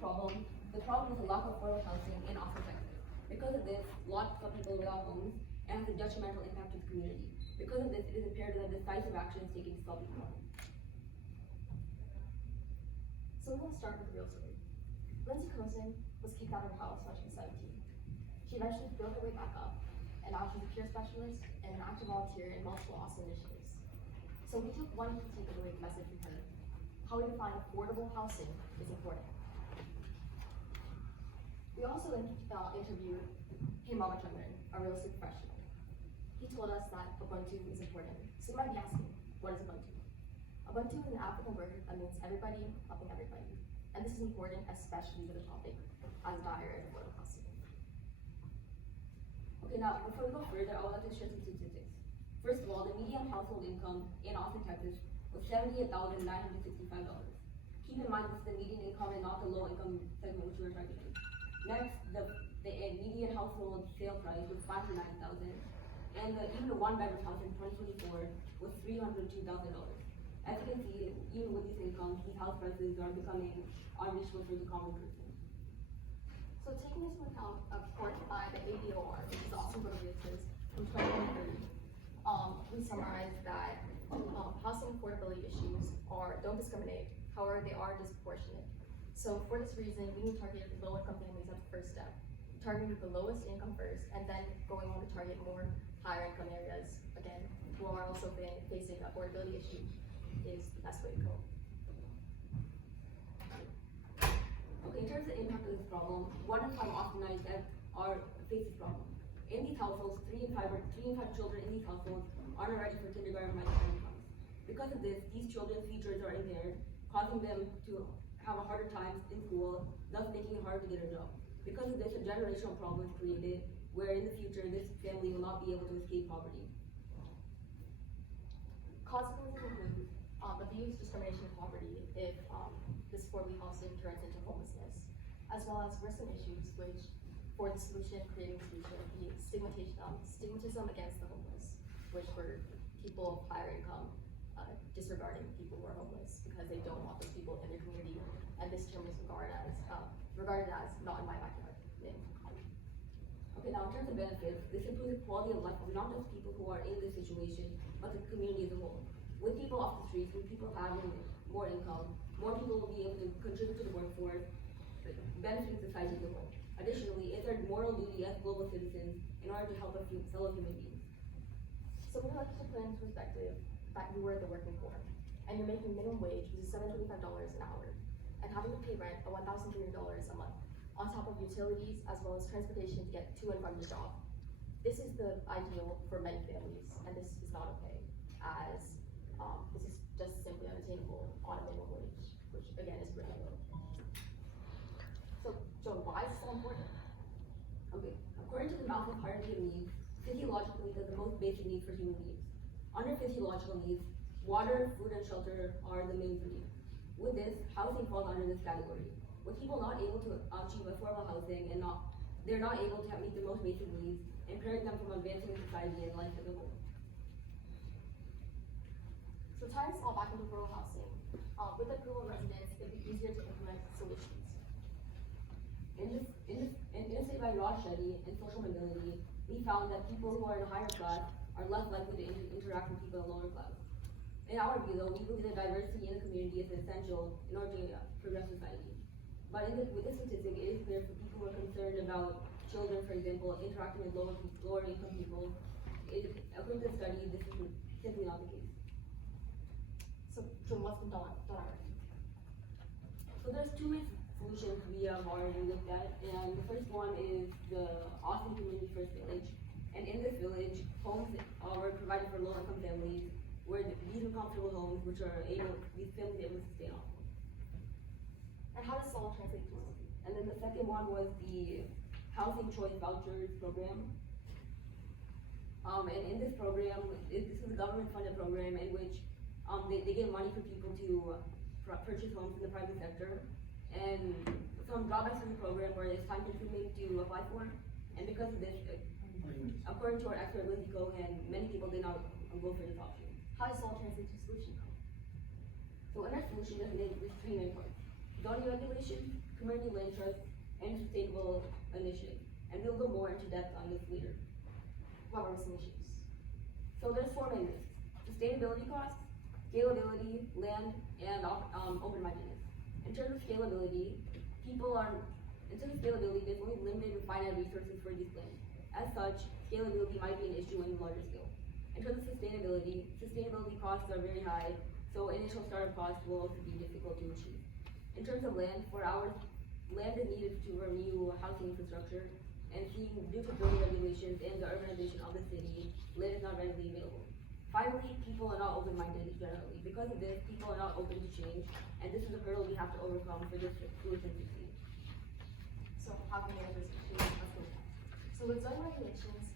the problem is a lack of affordable housing in Austin, Texas. Because of this, lots of people without homes and has a detrimental impact to the community. Because of this, it is imperative that decisive action is taken to solve the problem. So we'll start with the real story. Lindsay Cozen was kicked out of her house when she was 17. She eventually built her way back up, and now she's a peer specialist and an active volunteer in multiple Austin initiatives. So we took one key takeaway message from her: how we define affordable housing is important. We also interviewed Himama Chandran, a real estate professional. He told us that Ubuntu is important. So you might be asking, what is Ubuntu? Ubuntu is an African word that means everybody helping everybody. And this is important, especially for the topic as dire as affordable housing. Okay, now before we go further, I would like to share some statistics. First of all, the median household income in Austin, Texas was $78,965. Keep in mind this is the median income and not the low income segment which we are targeting. Next, the median household sale price was $509,000, and even the one-bedroom house in 2024 was $302,000. As you can see, even with these incomes, these house prices are becoming unreachable for the common person. So taking into account a report by the ADOR, which is Austin Board of Realtors, from 2023, we summarize that housing affordability issues don't discriminate, however, they are disproportionate. So for this reason, we need to target low-income families as the first step, targeting the lowest income first, and then going on to target more higher-income areas, again, who are also facing affordability issues, is the best way to go. Okay, in terms of the impact of this problem, 1 in 5 Austinites face this problem. In these households, 3 in 5 children in these households aren't ready for kindergarten by the time it comes. Because of this, these children's futures are impaired, causing them to have a harder time in school, thus making it harder to get a job. Because of this, a generational problem is created, where in the future, this family will not be able to escape poverty. Consequences include abuse, discrimination, and poverty if this affordable housing turns into homelessness, as well as risks and issues which, for the solution, creating a solution, be stigmatism against the homeless, which for people of higher income, disregarding people who are homeless because they don't want those people in their community, and this term is regarded as not in my backyard. Okay, now in terms of benefits, this improves the quality of life of not just people who are in this situation, but the community as a whole. With people off the streets, with people having more income, more people will be able to contribute to the workforce, benefiting society as a whole. Additionally, it's our moral duty as global citizens in order to help our fellow human beings. So we like to put into perspective that you were the working poor, and you're making minimum wage, which is $725 an hour, and having to pay rent of $1,300 a month, on top of utilities as well as transportation to get to and from your job. This is the ideal for many families, and this is not okay, as this is just simply unattainable on a minimum wage, which again is really low. So, Joan, why is this so important? Okay, according to the Maslow hierarchy of needs, physiological needs are the most basic needs for human beings. Under physiological needs, water, food, and shelter are the main three. With this, housing falls under this category. With people not able to achieve affordable housing and they're not able to meet their most basic needs, impairing them from advancing in society and life as a whole. So tying this all back into rural housing, with approval of residents, it'd be easier to implement solutions. In a study by Raj Shetty in social mobility, we found that people who are in a higher class are less likely to interact with people in lower class. In our view, though, we believe that diversity in the community is essential in order to progress society. But with this statistic, it is clear for people who are concerned about children, for example, interacting with lower income people. According to the study, this is simply not the case. So what's been done already? So there's 2 main solutions we have already looked at, and the first one is the Austin Community First Village. And in this village, homes are provided for low-income families, where these are comfortable homes which these families are able to sustain off. And how does this all translate to? And then the second one was the Housing Choice Vouchers program. And in this program, this is a government-funded program in which they give money for people to purchase homes in the private sector. And some drawbacks to the program where it's time-consuming to apply for. And because of this, according to our expert Lindsay Cohen, many people did not go for this option. How does this all translate to solution? So in our solution, there's 3 main parts. zoning regulations, community land trusts, and sustainable initiatives. And we'll go more into depth on this later. What were some issues? So there's four main risks: sustainability costs, scalability, land, and open-mindedness. In terms of scalability, there's only limited and finite resources for these plans. As such, scalability might be an issue in larger scale. In terms of sustainability costs are very high, so initial startup costs will also be difficult to achieve. In terms of land, land is needed to renew housing infrastructure, and due to building regulations and the urbanization of the city, land is not readily available. Finally, people are not open-minded generally. Because of this, people are not open to change, and this is a hurdle we have to overcome for this to succeed. So how can we manage this issue? Let's go with that. So with zoning regulations,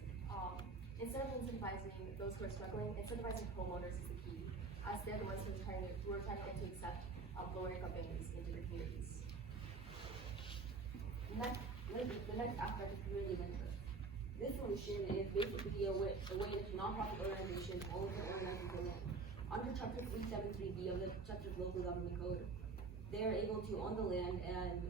instead of incentivizing those who are struggling, incentivizing homeowners is the key, as they're the ones who are trying to get to accept lower income families into their communities. The next aspect is community land trust. This solution is basically a way that nonprofit organizations own and organize the land. Under Chapter 373B of the Texas Local Government Code, they are able to own the land and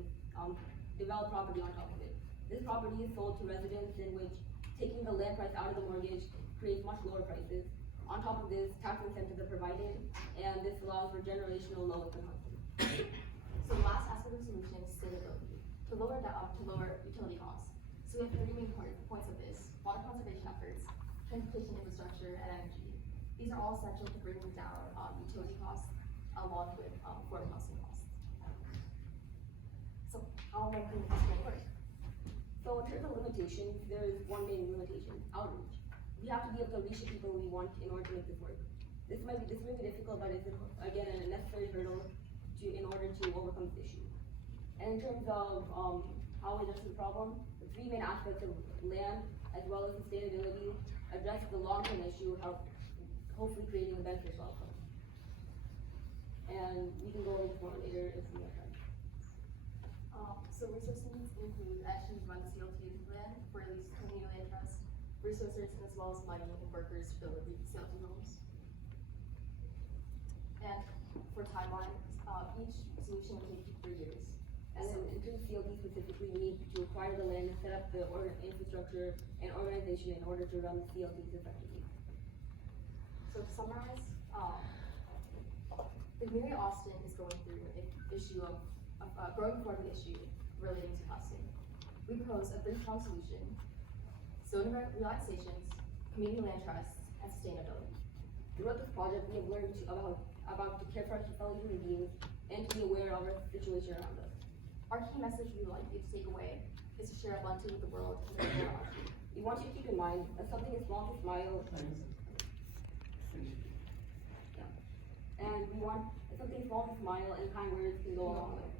develop property on top of it. This property is sold to residents, in which taking the land price out of the mortgage creates much lower prices. On top of this, tax incentives are provided, and this allows for generational low-income housing. So the last aspect of the solution is sustainability, to lower utility costs. So we have three main points of this: water conservation efforts, transportation infrastructure, and energy. These are all essential to bring down utility costs along with affordable housing costs. So how am I making this going to work? So in terms of limitations, there is one main limitation: outreach. We have to be able to reach the people we want in order to make this work. This may be difficult, but it's again a necessary hurdle in order to overcome this issue. And in terms of how we address the problem, the three main aspects of land as well as sustainability address the long-term issue of hopefully creating a beneficial outcome. And we can go into more later if we have time. So resource needs include actions to run the CLT land for at least community land trust, resources as well as money and workers to build CLT homes. And for timeline, each solution will take 3 years. And then in terms of CLT specifically, we need to acquire the land and set up the infrastructure and organization in order to run the CLTs effectively. So to summarize, the community of Austin is going through an issue of a growing form of issue relating to housing. We propose a three-pronged solution: zoning relaxations, community land trusts, and sustainability. Throughout this project, we have learned about to care for our fellow human beings and to be aware of our situation around us. Our key message we would like you to take away is to share Ubuntu with the world and the world around you. We want you to keep in mind that something is small to smile. And we want something small to smile and kind words can go a long way.